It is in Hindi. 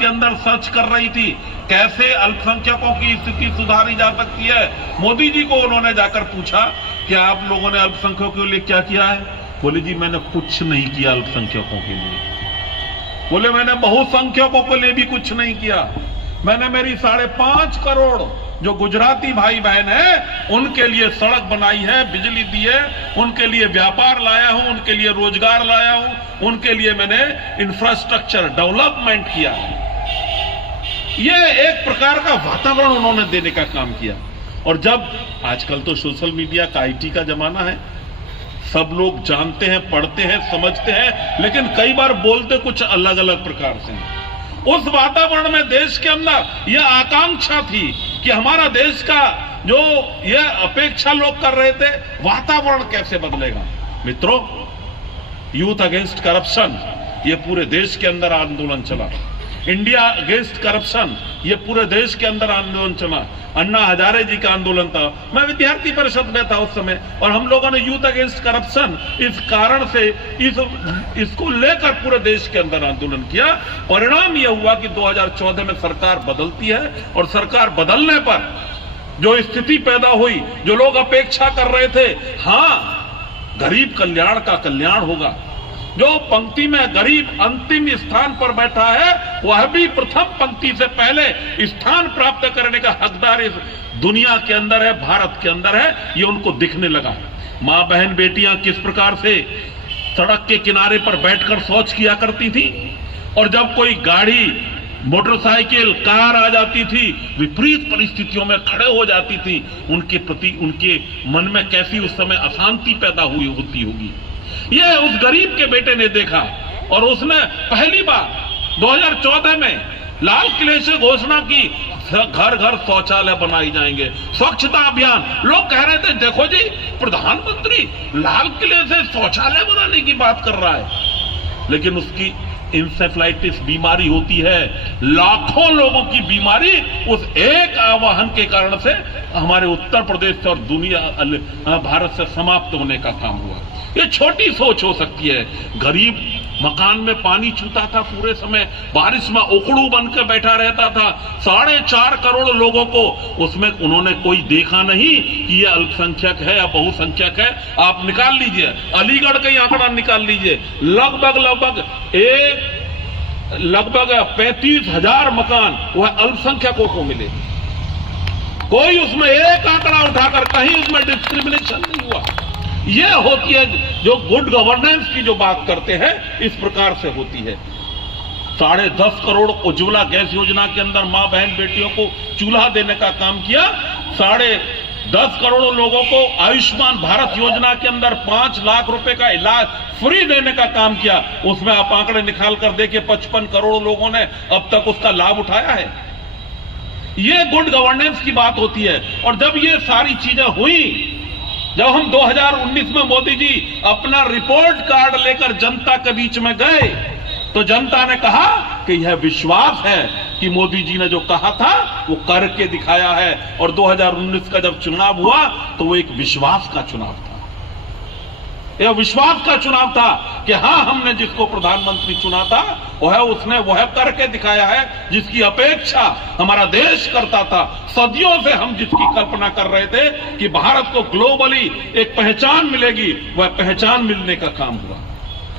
के अंदर सर्च कर रही थी कैसे अल्पसंख्यकों की स्थिति सुधारी जा सकती है। मोदी जी को उन्होंने जाकर पूछा कि आप लोगों ने अल्पसंख्यकों के लिए क्या किया है। बोले जी मैंने कुछ नहीं किया अल्पसंख्यकों के लिए। बोले मैंने बहुसंख्यकों के लिए भी कुछ नहीं किया। मैंने मेरी 5.5 करोड़ जो गुजराती भाई बहन है उनके लिए सड़क बनाई है, बिजली दी है, उनके लिए व्यापार लाया हूं, उनके लिए रोजगार लाया हूं, उनके लिए मैंने इंफ्रास्ट्रक्चर डेवलपमेंट किया है। ये एक प्रकार का वातावरण उन्होंने देने का काम किया। और जब आजकल तो सोशल मीडिया का IT का जमाना है, सब लोग जानते हैं, पढ़ते हैं, समझते हैं, लेकिन कई बार बोलते कुछ अलग अलग प्रकार से। उस वातावरण में देश के अंदर यह आकांक्षा थी कि हमारा देश का जो यह अपेक्षा लोग कर रहे थे, वातावरण कैसे बदलेगा। मित्रों, यूथ अगेंस्ट करप्शन ये पूरे देश के अंदर आंदोलन चला। इंडिया अगेंस्ट करप्शन ये पूरे देश के अंदर आंदोलन चला। अन्ना हजारे जी का आंदोलन था। मैं विद्यार्थी परिषद में था उस समय, और हम लोगों ने यूथ अगेंस्ट करप्शन इस कारण से इसको लेकर पूरे देश के अंदर आंदोलन किया। परिणाम यह हुआ कि 2014 में सरकार बदलती है, और सरकार बदलने पर जो स्थिति पैदा हुई, जो लोग अपेक्षा कर रहे थे, हाँ गरीब कल्याण का कल्याण होगा, जो पंक्ति में गरीब अंतिम स्थान पर बैठा है वह भी प्रथम पंक्ति से पहले स्थान प्राप्त करने का हकदार इस दुनिया के अंदर है, भारत के अंदर है, ये उनको दिखने लगा। मां बहन बेटियां किस प्रकार से सड़क के किनारे पर बैठकर शौच किया करती थी, और जब कोई गाड़ी, मोटरसाइकिल, कार आ जाती थी, विपरीत परिस्थितियों में खड़े हो जाती थी, उनके प्रति उनके मन में कैसी उस समय अशांति पैदा हुई होती होगी। यह उस गरीब के बेटे ने देखा, और उसने पहली बार 2014 में लाल किले से घोषणा की घर घर शौचालय बनाए जाएंगे, स्वच्छता अभियान। लोग कह रहे थे देखो जी प्रधानमंत्री लाल किले से शौचालय बनाने की बात कर रहा है, लेकिन उसकी इंसेफ्लाइटिस बीमारी होती है, लाखों लोगों की बीमारी उस एक आह्वान के कारण से हमारे उत्तर प्रदेश और दुनिया भारत से समाप्त होने का काम हुआ। ये छोटी सोच हो सकती है। गरीब मकान में पानी छूता था पूरे समय, बारिश में उखड़ू बनकर बैठा रहता था। 4.5 करोड़ लोगों को उसमें उन्होंने कोई देखा नहीं कि ये अल्पसंख्यक है या बहुसंख्यक है। आप निकाल लीजिए, अलीगढ़ का ही आंकड़ा निकाल लीजिए, लगभग 35,000 मकान वह अल्पसंख्यकों को मिले। कोई उसमें एक आंकड़ा उठाकर कहीं उसमें डिस्क्रिमिनेशन नहीं हुआ। यह होती है जो गुड गवर्नेंस की जो बात करते हैं, इस प्रकार से होती है। 10.5 करोड़ उज्ज्वला गैस योजना के अंदर मां बहन बेटियों को चूल्हा देने का काम किया। 10.5 करोड़ लोगों को आयुष्मान भारत योजना के अंदर 5 लाख रुपए का इलाज फ्री देने का काम किया। उसमें आप आंकड़े निकाल कर देखिए, 55 करोड़ लोगों ने अब तक उसका लाभ उठाया है। यह गुड गवर्नेंस की बात होती है। और जब ये सारी चीजें हुई, जब हम 2019 में मोदी जी अपना रिपोर्ट कार्ड लेकर जनता के बीच में गए, तो जनता ने कहा कि यह विश्वास है कि मोदी जी ने जो कहा था वो करके दिखाया है। और 2019 का जब चुनाव हुआ तो वो एक विश्वास का चुनाव था। यह विश्वास का चुनाव था कि हाँ, हमने जिसको प्रधानमंत्री चुना था उसने वह करके दिखाया है जिसकी अपेक्षा हमारा देश करता था। सदियों से हम जिसकी कल्पना कर रहे थे कि भारत को ग्लोबली एक पहचान मिलेगी, वह पहचान मिलने का काम हुआ।